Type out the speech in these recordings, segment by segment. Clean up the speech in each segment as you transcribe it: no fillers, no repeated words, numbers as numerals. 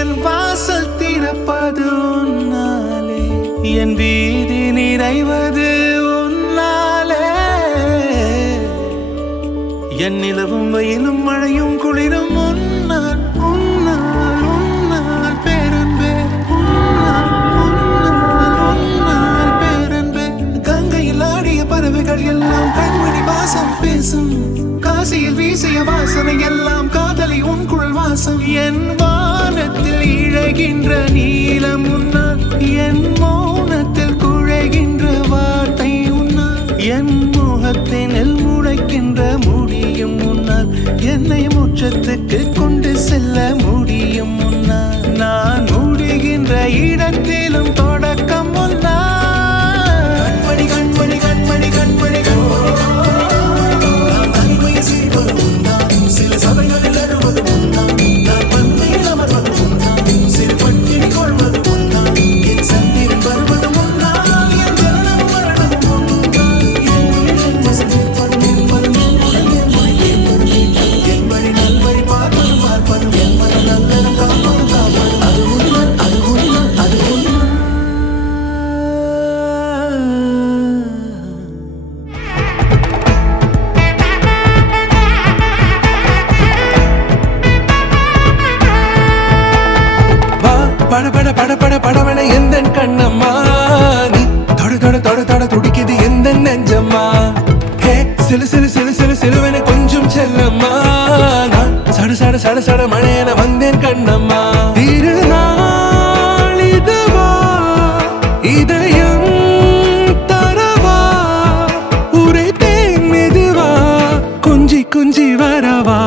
என் வாசல் திறப்பது உன்னாலே, என் வீதி நிறைவது உன்னாலே. என் நிலவும் வெயிலும் மழையும் குளிரும் உன்னால், உன்னால், உன்னால் பேரன்பே, உன்னால், உன்னால், உன்னால் பேரன்பே. கங்கையில் ஆடிய பறவைகள் எல்லாம் கண்மணி வாசம் பேசும், காசியில் வீசிய வாசனை எல்லாம் காதலி உன் குழல் வாசம். என் வானத்தில் இழகின்ற நீலம் உன்னால், என் மௌனத்தில் குழைகின்ற வார்த்தை உன்னால், என் முகத்தினில் முளைக்கின்ற முடியும் முன்னால், என்னை முற்றத்துக்கு கொண்டு செல்ல முடியும் முன்னால். நான் முடிகின்ற இடத்திலும் தொடக்கம் முன்னால். கண்மணி கண்மணி கண்மணி கண்மணி கண்மணி நான் தனிமையை சிரிப்பது முன்னால், சில சபைகளில் அழுவது முன்னால், நான் பன்மையில் அமர்வது முன்னால், சிறு பட்டினி கொள்வது முன்னால், என் சந்திரன் வருவது முன்னால், என் ஜனனம் மரணம் முன்னால், என் நிழல் வசதிப்பது நிற்பது முன்னால், என் மொழி கேட்பது கேட்பது, என் வழி நல்வழி பார்ப்பது பார்ப்பது, என் மன நல்லது காப்பது காப்பது. அது உன்னால், அது உன்னால், அது உன்னால். பட பட பட பட படவன எந்தன் கண்ணம்மா, நீ தொட தொட தொட தொட துடிக்குது எந்த நெஞ்சம்மா. ஹே சிலு சிலு சிலு சிலு சிலுவன கொஞ்சம் செல்லம்மா, நான் சட சட சட சட மழையன வந்தேன் கண்ணம்மா. திருநாள் இதுவா, இதயம் தரவா, உரைத்தேன் மெதுவா, கொஞ்சி கொஞ்சி வரவா.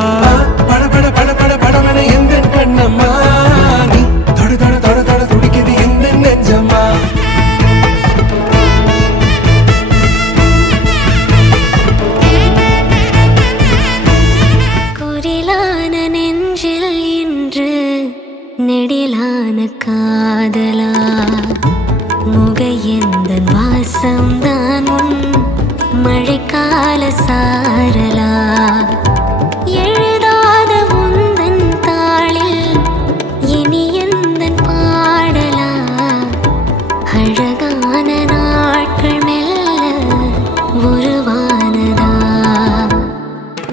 பட பட பட பட படவன எந்தன் கண்ணம்மா, நீ தொட தொட தொட தொட துடிக்குது எந்த நெஞ்சம்மா. குரிலான நெஞ்சில் இன்று நெடிலான காதலா, முகையெந்தன் வாசம்தான் உன் மழைக்கால சாரலா. எழுதாத உந்தன் தாளில் இனி எந்தன் பாடலா, அழகான நாட்கள் மெல்ல உருவானதா.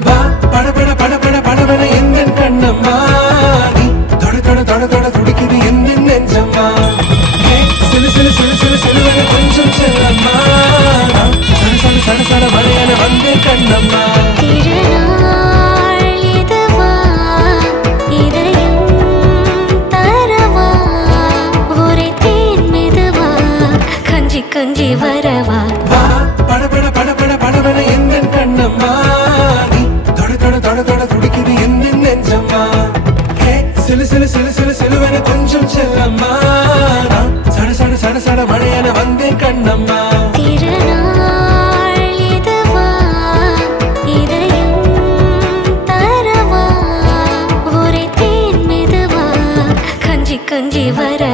வா பட பட பட பட படவன எந்தன் கண்ணம்மா, நீ தொட தொட தொட தொட துடிக்குது எந்த நெஞ்சம்மா. ஹே சிலு சிலு சிலு சிலு சிலுவன கொஞ்சம் செல்லம்மா, நான் சட சட சட சட மழையன வந்தேன் கண்ணம்மா. திருநாள் இதுவா, இதயம் தரவா, உரைத்தேன் மெதுவா, கஞ்சி கஞ்சி வரவா. வா பட பட பட பட படவன எந்தன் கண்ணம்மா, நீ தொட தொட தொட தொட துடிக்குது எந்த நெஞ்சம்மா. ஹே சிலு சிலு சிலு சிலு சிலுவன கொஞ்சம் செல்லம்மா, நான் சட சட சட சட மழையன வந்தேன் கண்ணம்மா. திருநாள் இதுவா, இதயம் தரவா, உரைத்தேன் மெதுவா, கஞ்சி கஞ்சி வர